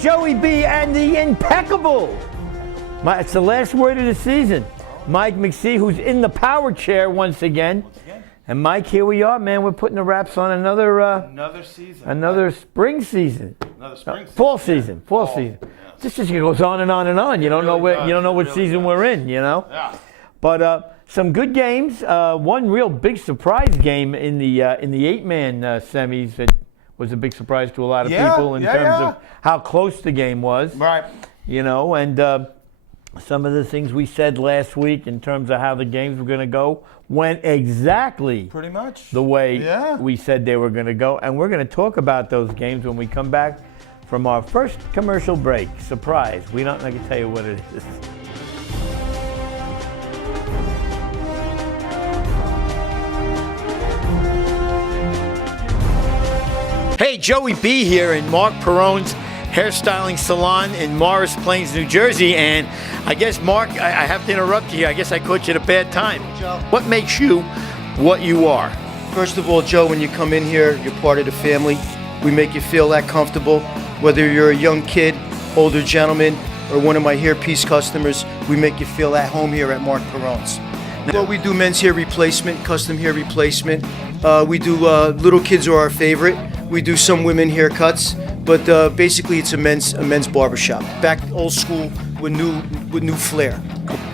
Joey B and the impeccable. It's the last word of the season. Mike McSee, who's in the power chair once again. And Mike, here we are, man. We're putting the wraps on another season. Another spring season. Another spring season. Fall season. Fall season. Yes. This just goes on and on and on. You don't know what season we're in, you know? Yeah. But some good games. One real big surprise game in the 8-man semis that was a big surprise to a lot of people in terms of how close the game was. Right. You know, and some of the things we said last week in terms of how the games were going to go went exactly pretty much the way we said they were going to go. And we're going to talk about those games when we come back from our first commercial break. Surprise. We're not going to tell you what it is. Hey, Joey B here in Mark Perone's hairstyling salon in Morris Plains, New Jersey. And I guess, Mark, I have to interrupt you here. I guess I caught you at a bad time. Joe. What makes you what you are? First of all, Joe, when you come in here, you're part of the family. We make you feel that comfortable. Whether you're a young kid, older gentleman, or one of my hairpiece customers, we make you feel at home here at Mark Perone's. Well, we do men's hair replacement, custom hair replacement. We do little kids are our favorite. We do some women haircuts, but basically it's a men's barbershop. Back old school with new flair.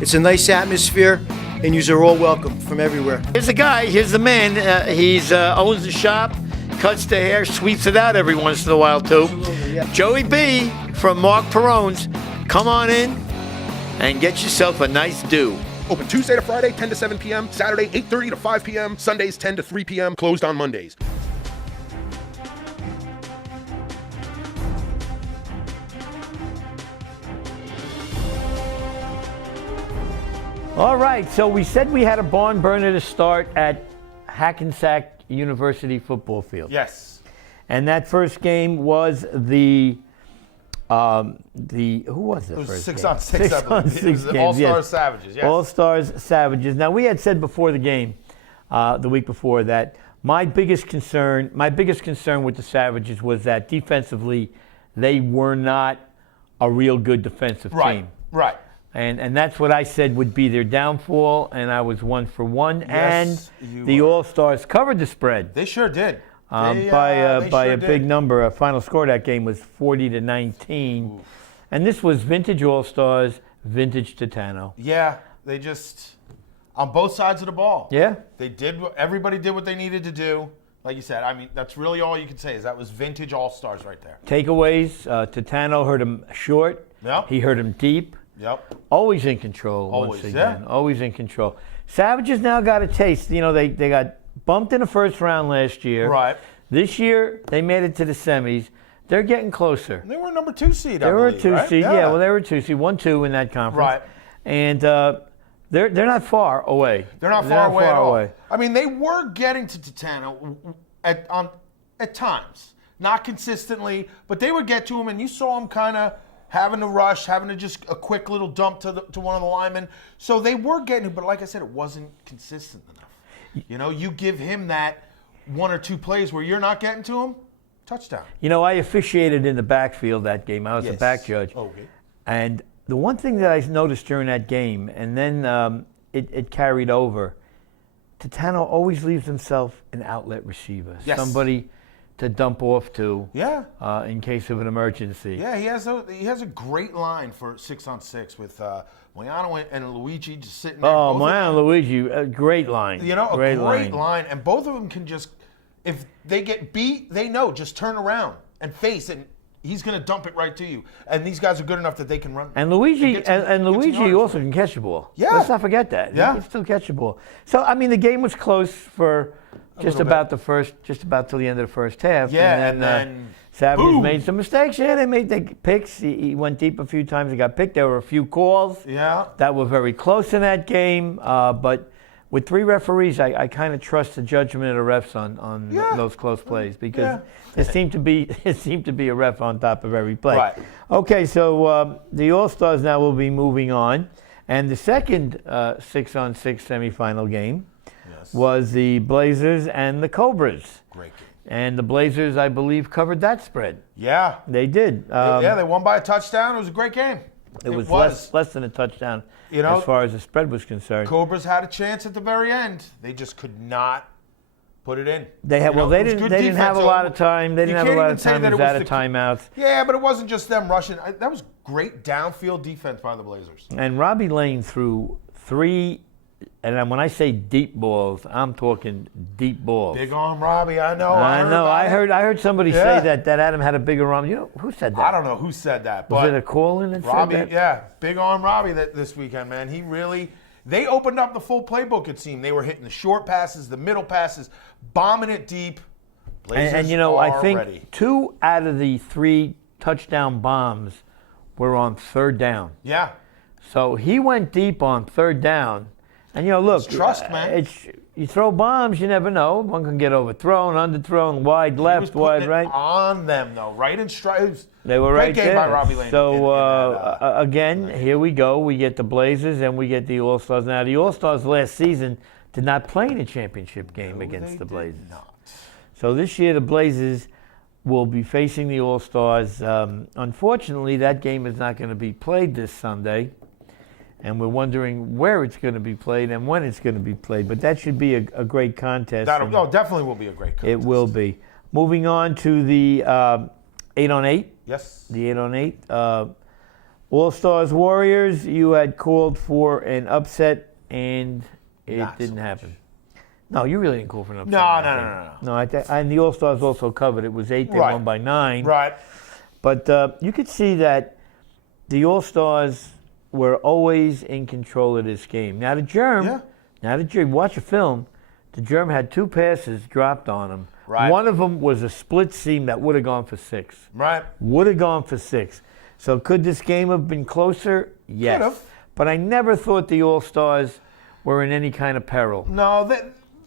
It's a nice atmosphere, and you are all welcome from everywhere. Here's the guy. Here's the man. He's owns the shop, cuts the hair, sweeps it out every once in a while too. Absolutely, yeah. Joey B from Mark Perone's. Come on in and get yourself a nice do. Open Tuesday to Friday, 10 to 7 p.m., Saturday, 8:30 to 5 p.m., Sundays, 10 to 3 p.m., closed on Mondays. All right, so we said we had a barn burner to start at Hackensack University football field. Yes. And that first game was who was the first game? 6-on-6, I believe. It was All-Stars Savages, yes. All-Stars Savages. Now, we had said before the game, the week before, that my biggest concern with the Savages was that defensively, they were not a real good defensive team. Right. And that's what I said would be their downfall, and I was 1 for 1. Yes, and the All-Stars covered the spread. They sure did. By a big number. A final score of that game was 40-19. Oof. And this was vintage All-Stars, vintage Titano. Yeah, they just, on both sides of the ball. Yeah. Everybody did what they needed to do. Like you said, I mean, that's really all you can say is that was vintage All-Stars right there. Takeaways, Titano hurt him short. Yep. He hurt him deep. Yep. Always in control once again. Yeah. Always in control. Savages now got a taste. You know, they got bumped in the first round last year. Right. This year, they made it to the semis. They're getting closer. They were a number 2 seed, I believe, right? They were a 2 seed, yeah. Well, they were a 2 seed, 1-2 in that conference. Right. And they're not far away. They're not far away at all. I mean, they were getting to Titano at times. Not consistently, but they would get to him, and you saw them kind of having to rush, having to just a quick little dump to one of the linemen. So they were getting it, but like I said, it wasn't consistent enough. You know, you give him that 1 or 2 plays where you're not getting to him, touchdown. You know, I officiated in the backfield that game. I was the back judge. Okay. And the one thing that I noticed during that game, and then it carried over, Titano always leaves himself an outlet receiver. Yes. Somebody to dump off to in case of an emergency. Yeah, he has a great line for 6-on-6 with Moiano and Luigi just sitting there. Oh, Moiano and Luigi, a great line. You know, a great line. And both of them can just, if they get beat, they know, just turn around and face it. He's going to dump it right to you. And these guys are good enough that they can run. And Luigi Luigi also can catch the ball. Yeah. Let's not forget that. Yeah. He can still catch the ball. So, I mean, the game was close for just about till the end of the first half. Yeah, and then Savages made some mistakes. Yeah, they made the picks. He went deep a few times. He got picked. There were a few calls that were very close in that game. But with 3 referees, I kind of trust the judgment of the refs on those close plays because it seemed to be a ref on top of every play. Right. Okay, so the All-Stars now will be moving on. And the second 6-on-6 semifinal game was the Blazers and the Cobras. Great game. And the Blazers, I believe, covered that spread. Yeah. They did. They won by a touchdown. It was a great game. It was. Less than a touchdown as far as the spread was concerned. Cobras had a chance at the very end. They just could not put it in. They didn't have a lot of time. They didn't have a lot of time. It was out of timeouts. Yeah, but it wasn't just them rushing. That was great downfield defense by the Blazers. And Robbie Lane threw 3, and when I say deep balls, I'm talking deep balls. Big arm Robbie, I know. I heard somebody say that Adam had a bigger arm. You know, who said that? I don't know who said that. Was it a call-in that Robbie, said that? yeah, big arm Robbie this weekend, man. They opened up the full playbook, it seemed. They were hitting the short passes, the middle passes, bombing it deep. Blazers I think ready. 2 out of the 3 touchdown bombs were on third down. Yeah. So he went deep on third down. And, look. It's trust, man. You throw bombs, you never know. One can get overthrown, underthrown, wide left, wide right. On them, though, right in stripes. They were right there. Great game by Robbie Lane. So, again, here we go. We get the Blazers and we get the All-Stars. Now, the All-Stars last season did not play in a championship game against the Blazers. So this year, the Blazers will be facing the All-Stars. Unfortunately, that game is not going to be played this Sunday. And we're wondering where it's going to be played and when it's going to be played. But that should be a great contest. Definitely will be a great contest. It will be. Moving on to the 8-on-8. Yes. The 8-on-8. All-Stars Warriors, you had called for an upset, and it didn't happen. No, you really didn't call for an upset. No. And the All-Stars also covered. It was 8. They won by 9. Right. But you could see that the All-Stars were always in control of this game. Now the Germ, watch a film, the Germ had 2 passes dropped on him. Right. One of them was a split seam that would have gone for 6. Right. Would have gone for 6. So could this game have been closer? Yes. Could have. But I never thought the All-Stars were in any kind of peril. No,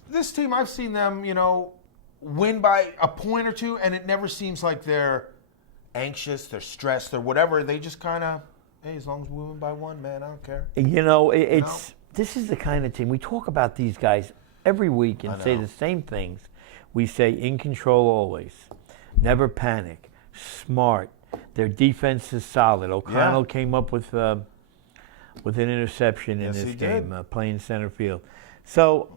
this team, I've seen them, win by a point or 2, and it never seems like they're anxious, they're stressed, or whatever. They just kind of, hey, as long as we win by 1, man, I don't care. This is the kind of team. We talk about these guys every week and say the same things. We say in control always. Never panic. Smart. Their defense is solid. O'Connell came up with an interception in this game, playing center field. So,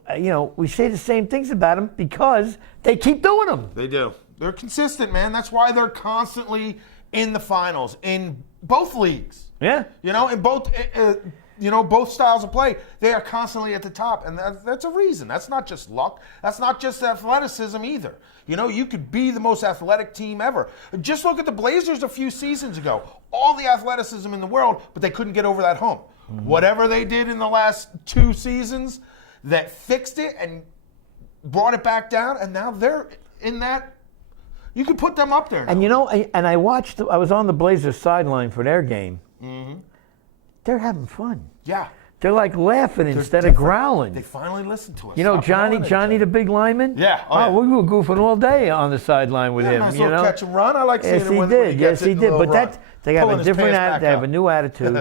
we say the same things about them because they keep doing them. They do. They're consistent, man. That's why they're constantly in the finals in both leagues. Yeah. In both, both styles of play, they are constantly at the top, and that's a reason. That's not just luck. That's not just athleticism either. You could be the most athletic team ever. Just look at the Blazers a few seasons ago. All the athleticism in the world, but they couldn't get over that hump. Mm-hmm. Whatever they did in the last 2 seasons, that fixed it and brought it back down, and now they're in that. You could put them up there now. And I was on the Blazers sideline for their game. Mm-hmm. They're having fun. Yeah. They're like laughing instead of growling. They finally listened to us. Johnny the big lineman? Yeah. We were goofing all day on the sideline with him. Might as well catch and run. I like seeing him when he gets he did. But they have a different attitude. They have a new attitude.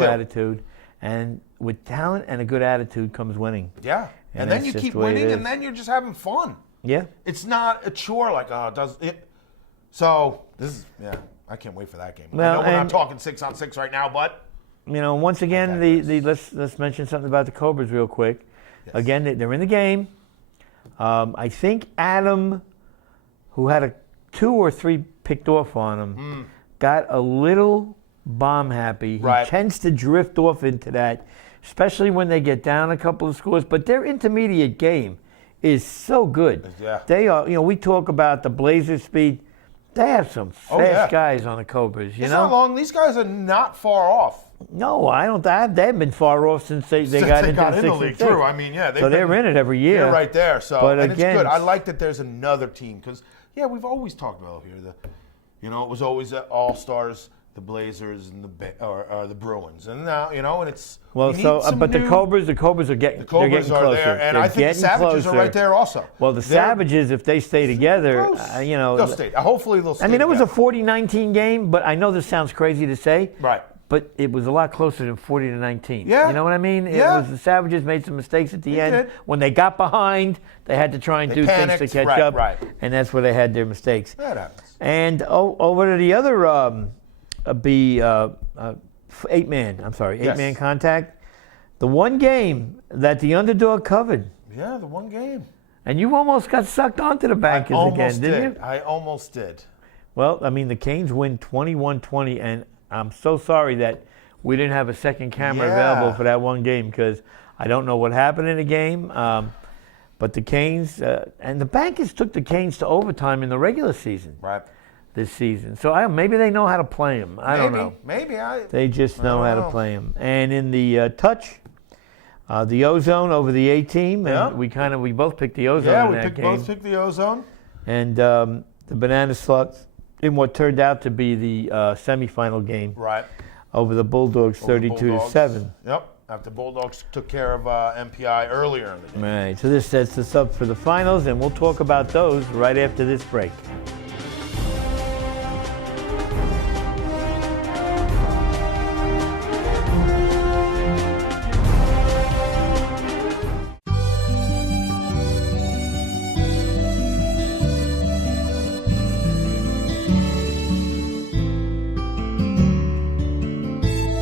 Attitude. And with talent and a good attitude comes winning. Yeah. And then you keep winning, and then you're just having fun. Yeah. It's not a chore like, does it? So, I can't wait for that game. Well, I know we're not talking 6-on-6 right now, but. Once again, let's mention something about the Cobras real quick. Yes. Again, they're in the game. I think Adam, who had 2 or 3 picked off on him, got a little bomb happy. He tends to drift off into that, especially when they get down a couple of scores. But their intermediate game is so good. Yeah. They are. We talk about the Blazers' speed. They have some fast guys on the Cobras. It's not long. These guys are not far off. No, I don't. They haven't been far off since they got into the league. True. I mean, they're in it every year. They're right there. So, but and again, it's good. I like that there's another team because we've always talked about here. It was always the All-Stars, the Blazers, and the Bruins, and now and it's but the Cobras are getting they're getting closer. There, and they're I think the Savages are right there also. Well, the Savages, if they stay together, they'll stay. Hopefully they'll stay. I mean, it was a 40-19 game, but I know this sounds crazy to say. Right. but it was a lot closer than 40-19. Yeah. You know what I mean? Yeah. It was the Savages made some mistakes at the end. did. When they got behind, they had to try and do panicked. things to catch Right, up. right. And that's where they had their mistakes. That happens. And over to the other eight-man contact. The one game that the underdog covered. Yeah, the one game. And you almost got sucked onto the bankers again, didn't you? I almost did. Well, I mean, the Canes win 21-20, and I'm so sorry that we didn't have a second camera available for that one game because I don't know what happened in the game. But the Canes and the Bankers took the Canes to overtime in the regular season. Right. This season. So maybe they know how to play them. I don't know. Maybe. They just know how to play them. And in the touch, the O-Zone over the A-team, and we both picked the O-Zone in that game. Both picked the O-Zone. And the Banana Slugs in what turned out to be the semifinal game. Right. Over the Bulldogs, 32-7. Yep. After Bulldogs took care of MPI earlier in the game. Right. So this sets us up for the finals, and we'll talk about those right after this break.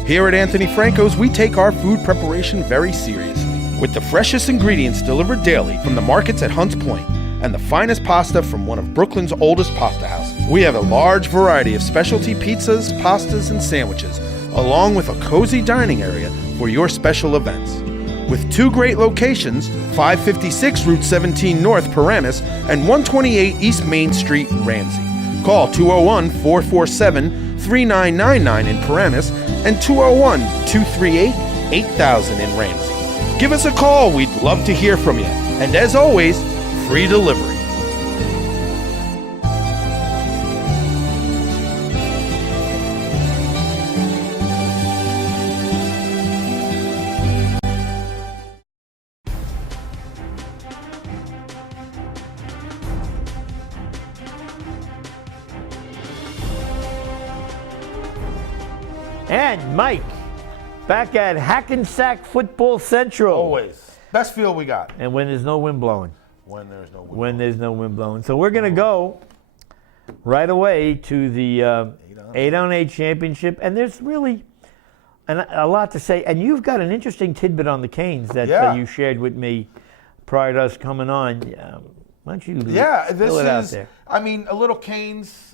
Here at Anthony Franco's, we take our food preparation very seriously, with the freshest ingredients delivered daily from the markets at Hunts Point and the finest pasta from one of Brooklyn's oldest pasta houses. We have a large variety of specialty pizzas, pastas, and sandwiches, along with a cozy dining area for your special events. With two great locations, 556 Route 17 North, Paramus, and 128 East Main Street, Ramsey. Call 201-447-3999 in Paramus and 201-238-8000 in Ramsey. Give us a call. We'd love to hear from you. And as always, free delivery. And Mike, back at Hackensack Football Central. Always. Best field we got. And when there's no wind blowing. When there's no wind. When there's no wind blowing. So we're going to go right away to the 8-on-8 championship. And there's really a lot to say. And you've got an interesting tidbit on the Canes that you shared with me prior to us coming on. Why don't you fill it out there? I mean, a little Canes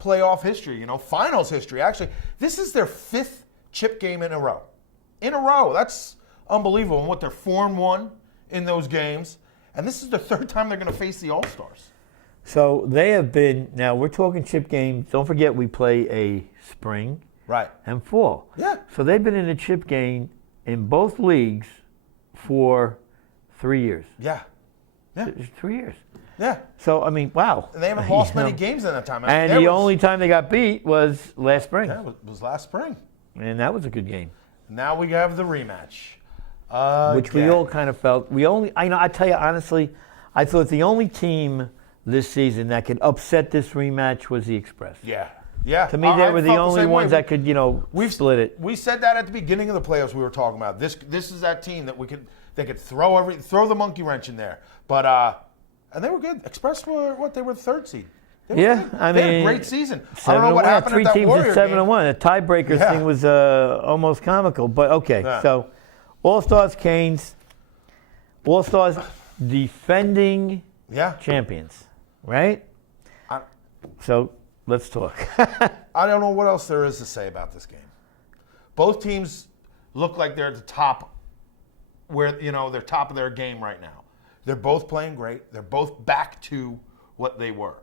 playoff history, finals history. Actually, this is their 5th chip game in a row. That's unbelievable. And they're 4-1 in those games. And this is the 3rd time they're going to face the All-Stars. So they have been, now we're talking chip games. Don't forget we play a spring and fall. Yeah. So they've been in a chip game in both leagues for 3 years. Yeah. 3 years. Yeah. So, I mean, wow. And they haven't lost many games in that time. And the only time they got beat was last spring. Yeah, it was last spring. And that was a good game. Now we have the rematch. Which we all kind of felt. I tell you honestly, I thought the only team this season that could upset this rematch was the Express. Yeah. To me, they were the only ones that could, split it. We said that at the beginning of the playoffs. We were talking about this is that team that they could throw the monkey wrench in there. But and they were good. Express were they were the 3rd seed. They had a great season. I don't know what happened at that Warrior game. 7-1. The tiebreaker thing was almost comical. But okay, so All-Stars Canes, All-Stars defending champions, right? So let's talk. I don't know what else there is to say about this game. Both teams look like they're at the top, where they're top of their game right now. They're both playing great. They're both back to what they were.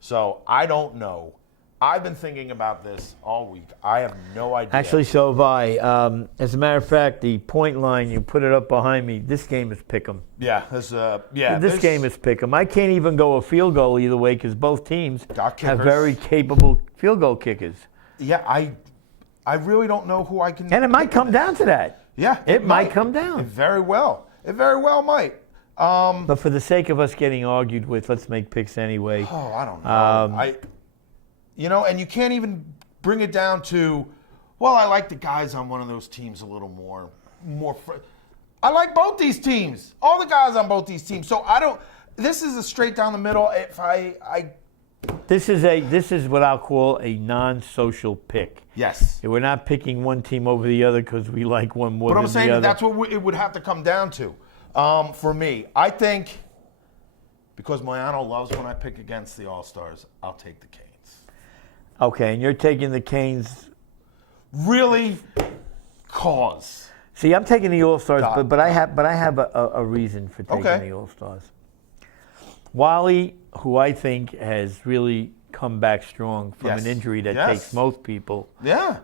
So I don't know. I've been thinking about this all week. I have no idea. Actually, so have I. As a matter of fact, the point line, you put it up behind me, this game is pick 'em. Yeah. This game is pick 'em. I can't even go a field goal either way because both teams have very capable field goal kickers. Yeah, I really don't know who I can. And it might come down to that. Yeah. It might come down. It very well might. But for the sake of us getting argued with, let's make picks anyway. Oh, I don't know. And you can't even bring it down to, Well, I like the guys on one of those teams a little more. I like both these teams. All the guys on both these teams. So I don't. This is a straight down the middle. If This is what I'll call a non-social pick. Yes. We're not picking one team over the other because we like one more But than I'm saying the other. that's what it would have to come down to. For me, I think because Moyano loves when I pick against the All-Stars, I'll take the Canes. Okay, and you're taking the Canes. Really, cause. See, I'm taking the All-Stars, but I have a reason for taking the All-Stars. Wally, who I think has really come back strong from an injury that takes most people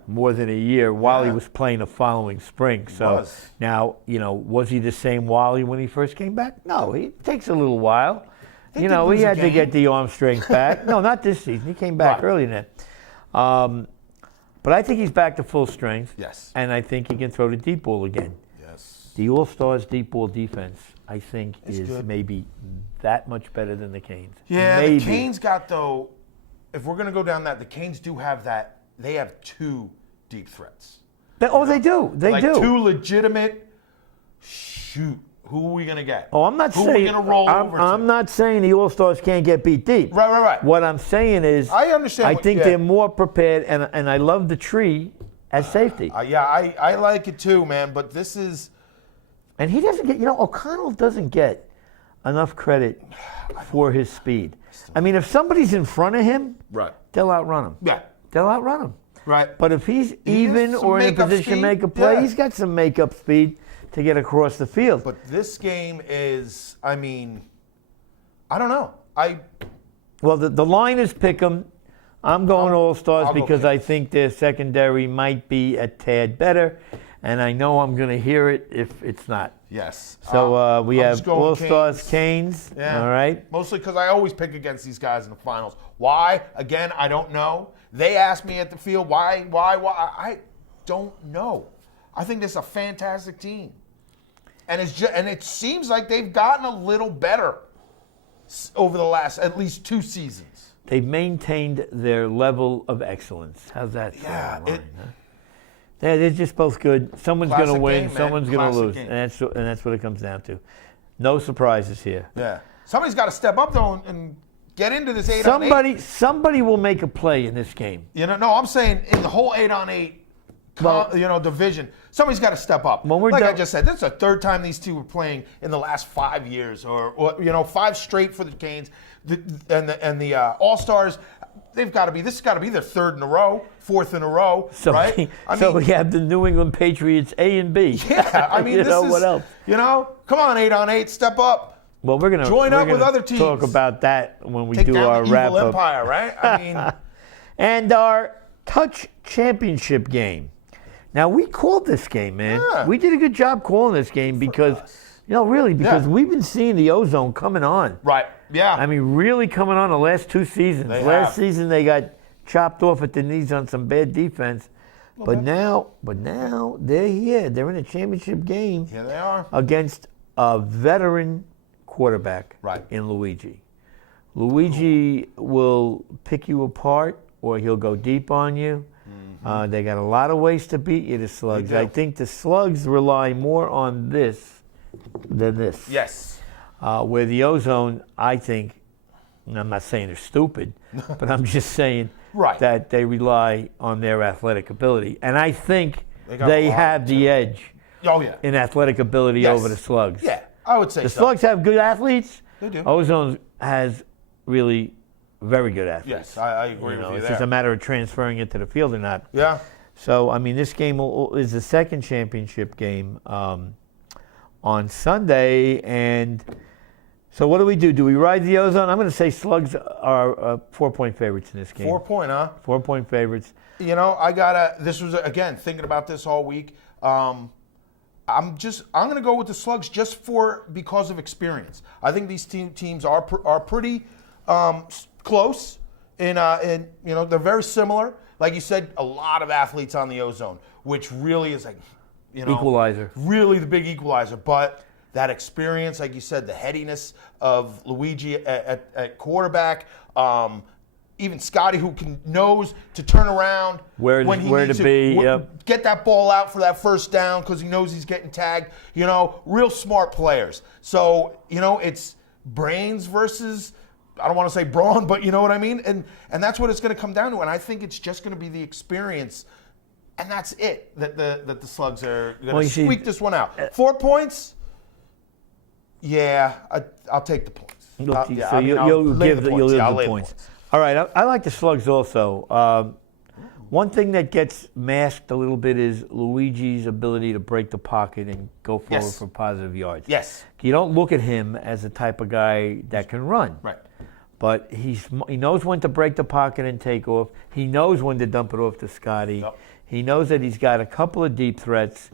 more than a year. Wally was playing the following spring. So now, was he the same Wally when he first came back? No, it takes a little while. He had to get the arm strength back. No, not this season. He came back early in that. But I think he's back to full strength. Yes. And I think he can throw the deep ball again. Yes. The All-Stars deep ball defense, I think, It's is good. maybe that much better than the Canes. Yeah, maybe. the Canes got, though, if we're going to go down that, the Canes do have that. They have two deep threats. They do. They do. Two legitimate, shoot, who are we going to get? Oh, I'm not who saying. Who are we going to roll over to? I'm not saying the All-Stars can't get beat deep. Right. What I'm saying is, I understand. I think they're more prepared, and I love the tree as safety. I like it too, man. But this is, and he doesn't get. O'Connell doesn't get enough credit for his speed. I mean, if somebody's in front of him, they'll outrun him. Yeah, they'll outrun him. Right. But if he's even or in a position to make a play, he's got some makeup speed to get across the field. But this game is, I mean, I don't know. Well, the line is pick 'em. I'm going All-Stars because I think their secondary might be a tad better, and I know I'm going to hear it if it's not. Yes. So we I'm have All-Stars Canes. Yeah. All right. Mostly because I always pick against these guys in the finals. Why? Again, I don't know. They asked me at the field, why? I don't know. I think this is a fantastic team. And it seems like they've gotten a little better over the last at least 2 seasons. They've maintained their level of excellence. How's that? Yeah. They're just both good. Someone's going to win. Game, someone's going to lose. Game. And that's what it comes down to. No surprises here. Yeah. Somebody's got to step up, though, and get into this 8-on-8. Somebody will make a play in this game. No, I'm saying in the whole 8-on-8 division, somebody's got to step up. I just said, this is the third time these two were playing in the last 5 years, or 5 straight for the Canes, and the All-Stars. This has got to be their 3rd in a row, 4th in a row, right? So we have the New England Patriots A and B. Yeah, I mean, what else? Come on, 8-on-8, step up. Well, we're gonna join up with other teams. Talk about that when we Take do down our the wrap evil up. empire, right? I mean, and our touch championship game. Now we called this game, man. Yeah. We did a good job calling this game because, we've been seeing the Ozone coming on. Right. Yeah. I mean, really coming on the last 2 seasons. Last season they got chopped off at the knees on some bad defense. But now they're here. They're in a championship game. Here they are. Against a veteran quarterback in Luigi. Luigi will pick you apart or he'll go deep on you. Mm-hmm. They got a lot of ways to beat you, the Slugs. I think the Slugs rely more on this than this. Yes. Where the Ozone, I think, and I'm not saying they're stupid, but I'm just saying that they rely on their athletic ability. And I think they have the edge in athletic ability over the Slugs. Yeah, I would say the Slugs have good athletes. They do. Ozone has really very good athletes. Yes, I agree with you It's there. just a matter of transferring it to the field or not. Yeah. So, I mean, this game is the second championship game on Sunday. And so what do? Do we ride the Ozone? I'm going to say Slugs are 4-point favorites in this game. 4-point, huh? 4-point favorites. This was, again, thinking about this all week. I'm going to go with the Slugs because of experience. I think these teams are pretty close in they're very similar. Like you said, a lot of athletes on the Ozone, which really is equalizer. Really the big equalizer. But that experience, like you said, the headiness of Luigi at quarterback, even Scotty, who knows to turn around where to be, get that ball out for that first down because he knows he's getting tagged. Real smart players. So it's brains versus, I don't want to say brawn, but you know what I mean. And that's what it's going to come down to. And I think it's just going to be the experience, and that's it. That the Slugs are going to squeak this one out. 4 points. Yeah, I'll take the points. You'll give the points. All right, I like the Slugs also. One thing that gets masked a little bit is Luigi's ability to break the pocket and go forward for positive yards. Yes. You don't look at him as the type of guy that can run. Right. But he knows when to break the pocket and take off. He knows when to dump it off to Scotty. Yep. He knows that he's got a couple of deep threats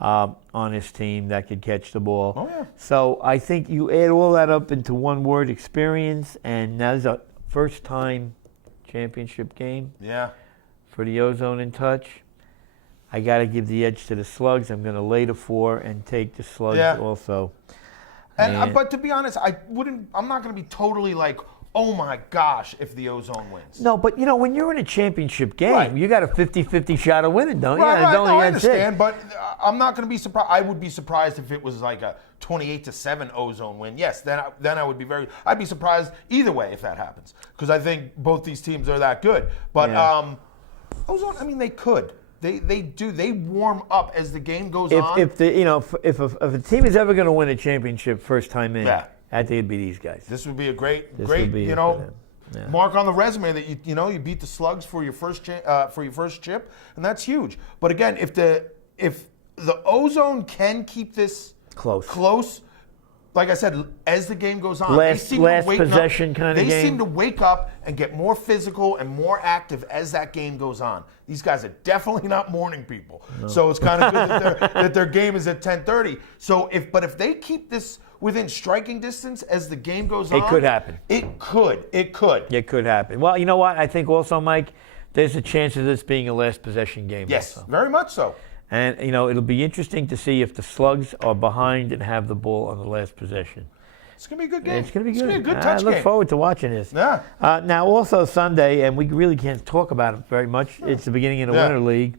on his team that could catch the ball. Oh, yeah. So I think you add all that up into one word, experience, and that's a first-time championship game for the Ozone in Touch. I got to give the edge to the Slugs. I'm going to lay the 4 and take the Slugs also. But to be honest, I'm not going to be totally like, oh my gosh, if the Ozone wins. No, but when you're in a championship game, you got a 50-50 shot of winning, don't you? Right. No, I understand, but I'm not going to be surprised. I would be surprised if it was like a 28-7 Ozone win. Yes, then I would be I'd be surprised either way if that happens, because I think both these teams are that good. But Ozone, they could. They do. They warm up as the game goes on. If a team is ever going to win a championship first time in, I think it'd be these guys. This would be a great mark on the resume that you beat the Slugs for your first chip, and that's huge. But again, if the Ozone can keep this close, like I said, as the game goes on, last possession kind of game. They seem to wake up and get more physical and more active as that game goes on. These guys are definitely not morning people, so it's kind of good that their game is at 10:30. So if they keep this within striking distance as the game goes on, it could happen. It could. It could happen. Well, you know what? I think also, Mike, there's a chance of this being a last possession game. Yes, also. Very much so. And, it'll be interesting to see if the Slugs are behind and have the ball on the last possession. It's going to be a good game. It's going to be good. It's going to be a good touch game. I look forward to watching this. Yeah. Now, also Sunday, and we really can't talk about it very much, it's the beginning of the Winter League,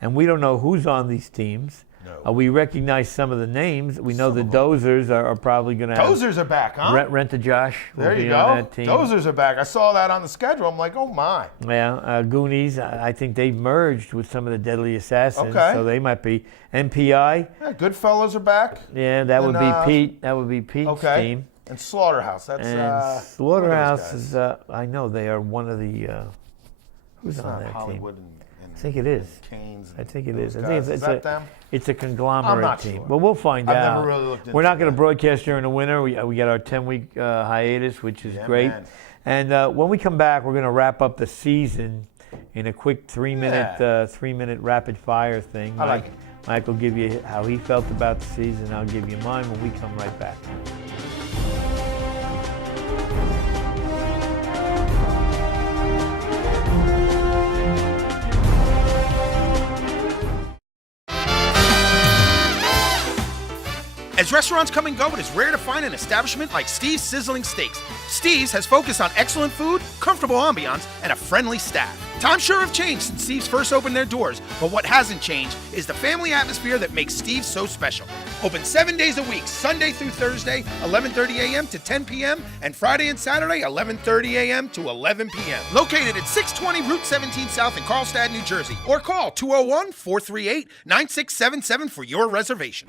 and we don't know who's on these teams. No. We recognize some of the names. We know the Dozers are probably going to have... Dozers are back, huh? Rent to Josh will be go. on that team. Dozers are back. I saw that on the schedule. I'm like, oh, my. Yeah, Goonies, I think they've merged with some of the Deadly Assassins, okay. So they might be. MPI. Yeah, Goodfellas are back. Yeah, that would be Pete. That would be Pete's team. And Slaughterhouse. Slaughterhouse is, I know they are one of the... who's on that Hollywood team? And I think it is. Canes. I think it is. I think is that them? It's a conglomerate I'm not team. sure. Well, we'll find out. I've never really looked into We're not going to broadcast during the winter. We got our 10-week hiatus, which is great. Man. And when we come back, we're going to wrap up the season in a quick 3-minute rapid fire thing. I like it. Mike will give you how he felt about the season. I'll give you mine when we come right back. As restaurants come and go, it is rare to find an establishment like Steve's Sizzling Steaks. Steve's has focused on excellent food, comfortable ambiance, and a friendly staff. Times sure have changed since Steve's first opened their doors, but what hasn't changed is the family atmosphere that makes Steve's so special. Open 7 days a week, Sunday through Thursday, 11:30 a.m. to 10 p.m., and Friday and Saturday, 11:30 a.m. to 11 p.m. Located at 620 Route 17 South in Carlstadt, New Jersey, or call 201-438-9677 for your reservation.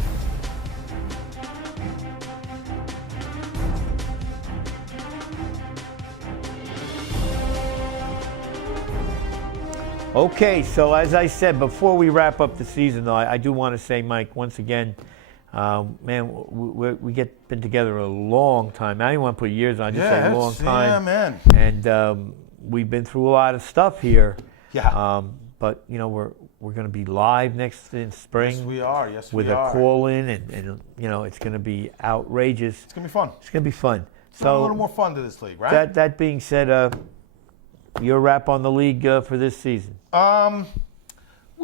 Okay, so as I said, before we wrap up the season, though, I do want to say, Mike, once again, man, we been together a long time. I didn't want to put years on, just a long time. Yeah, man. And we've been through a lot of stuff here. Yeah. But we're going to be live next in spring. Yes, we are. With a call-in, and it's going to be outrageous. It's going to be fun. It's going to be fun. So a little more fun to this league, right? That being said, your wrap on the league for this season. We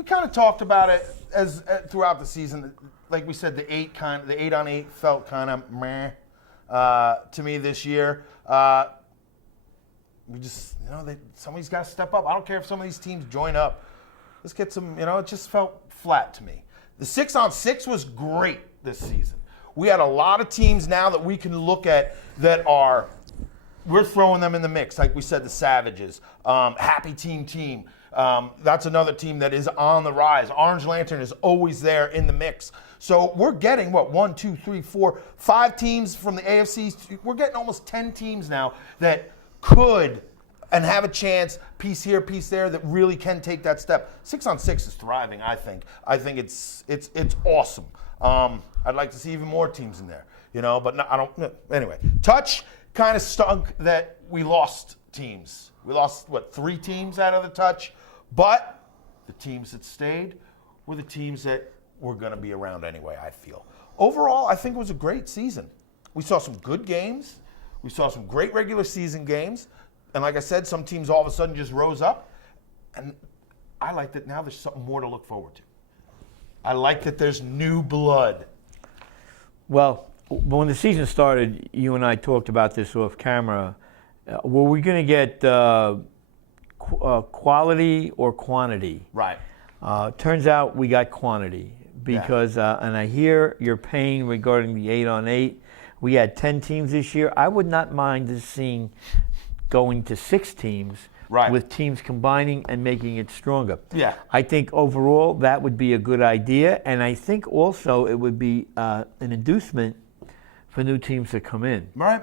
kind of talked about it as throughout the season. Like we said, the 8-on-8 felt kind of meh to me this year. we just, somebody's got to step up. I don't care if some of these teams join up. Let's get some, it just felt flat to me. The 6-on-6 was great this season. We had a lot of teams now that we can look at that we're throwing them in the mix. Like we said, the Savages, Happy Team. That's another team that is on the rise. Orange Lantern is always there in the mix. So we're getting, 1, 2, 3, 4, 5 teams from the AFC. We're getting almost 10 teams now that could and have a chance, piece here, piece there, that really can take that step. 6-on-6 is thriving, I think. I think it's awesome. I'd like to see even more teams in there, but no, I don't. Anyway, touch kind of stunk that we lost teams. We lost, 3 teams out of the touch? But the teams that stayed were the teams that were going to be around anyway, I feel. Overall, I think it was a great season. We saw some good games. We saw some great regular season games. And like I said, some teams all of a sudden just rose up. And I like that now there's something more to look forward to. I like that there's new blood. Well, when the season started, you and I talked about this off camera. Were we going to get quality or quantity? Right. Turns out we got quantity because, and I hear your pain regarding the 8-on-8. We had 10 teams this year. I would not mind this seeing going to 6 teams with teams combining and making it stronger. Yeah. I think overall that would be a good idea, and I think also it would be an inducement for new teams to come in. Right.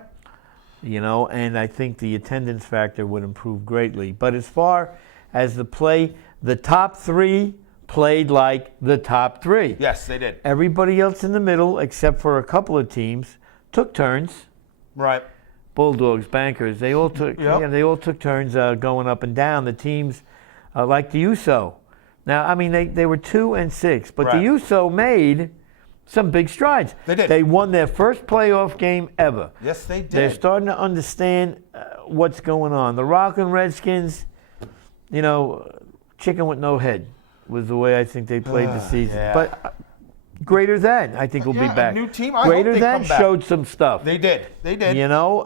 And I think the attendance factor would improve greatly. But as far as the play, the top 3 played like the top 3. Yes, they did. Everybody else in the middle, except for a couple of teams, took turns. Right. Bulldogs, Bankers, they all took. They all took turns going up and down. The teams, like the USO. Now, I mean, they were 2-6, but the USO made some big strides. They did. They won their first playoff game ever. Yes, they did. They're starting to understand what's going on. The Rockin' Redskins, chicken with no head was the way I think they played the season. Yeah. But Greater Than, I think, will be back. A new team. I Greater hope they Than come back. showed some stuff. They did.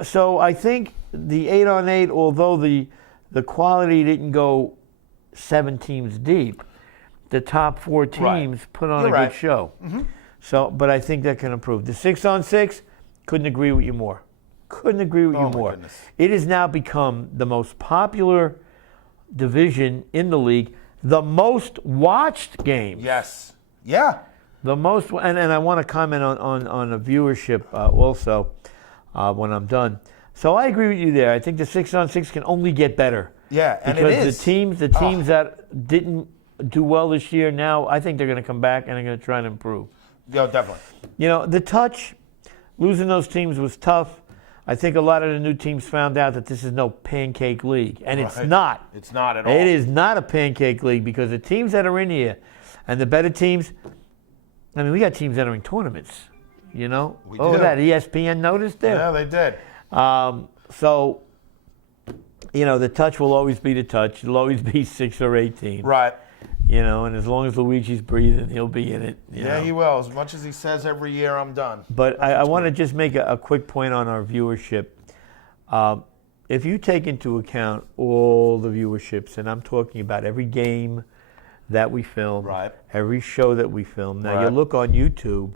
So I think the 8-on-8, although the quality didn't go 7 teams deep, the top 4 teams put on a good show. Mm-hmm. So, but I think that can improve. The 6-on-6, couldn't agree with you more. Couldn't agree with you more. Goodness. It has now become the most popular division in the league, the most watched game. Yes. Yeah. The most, and I want to comment on a viewership also when I'm done. So I agree with you there. I think the 6-on-6 can only get better. Yeah, and it because is. the teams that didn't do well this year, now I think they're going to come back and they're going to try and improve. Yeah, definitely. The touch, losing those teams was tough. I think a lot of the new teams found out that this is no pancake league, and it's not. It's not at all. It is not a pancake league because the teams that are in here and the better teams, I mean, we got teams entering tournaments, We do. That ESPN noticed there. Yeah, they did. So, the touch will always be the touch. It'll always be 6 or 8 teams. Right. And as long as Luigi's breathing, he'll be in it. Yeah, he will. As much as he says every year, I'm done. But I want to just make a quick point on our viewership. If you take into account all the viewerships, and I'm talking about every game that we film, every show that we film. Now, you look on YouTube,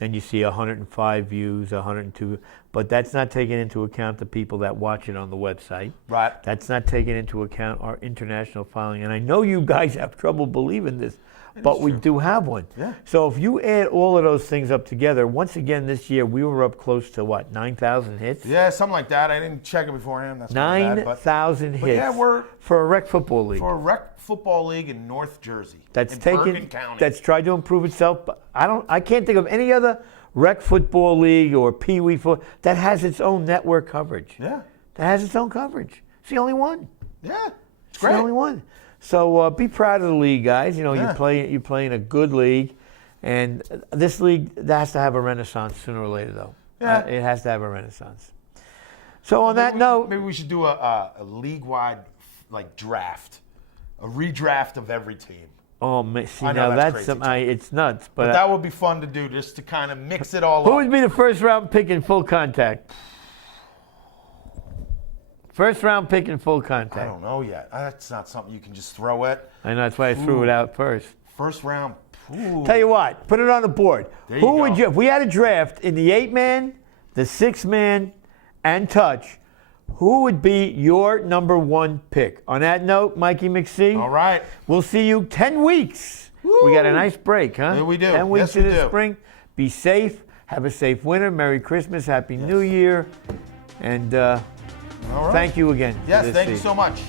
and you see 105 views, 102, but that's not taking into account the people that watch it on the website. Right. That's not taking into account our international following. And I know you guys have trouble believing this, but we do have one. Yeah. So if you add all of those things up together, once again this year we were up close to 9,000 hits? Yeah, something like that. I didn't check it beforehand. That's 9,000 hits. Yeah, we're for a rec football league. For a rec football league in North Jersey. That's in taken. Bergen County. That's tried to improve itself. But I can't think of any other rec football league or Pee Wee football that has its own network coverage. Yeah. That has its own coverage. It's the only one. Yeah. It's the only one. So be proud of the league, guys. You're playing a good league, and this league has to have a renaissance sooner or later, though. Yeah. It has to have a renaissance. So on that note, maybe we should do a league-wide draft, a redraft of every team. Oh, see, I know now that's crazy, it's nuts. But that would be fun to do, just to kind of mix it all up. Who would be the first round pick in full contact? First round pick in full contact. I don't know yet. That's not something you can just throw it. I know, that's why I threw it out first. First round. Ooh. Tell you what, put it on the board. Who would you, if we had a draft in the 8-man, the 6-man, and touch, who would be your number 1 pick? On that note, Mikey McSee. All right. We'll see you 10 weeks. Woo. We got a nice break, huh? Yeah, we do. 10 weeks Yes, we in the do. spring. Be safe. Have a safe winter. Merry Christmas. Happy New Year. And All right. thank you again. Yes, for this thank you season. so much.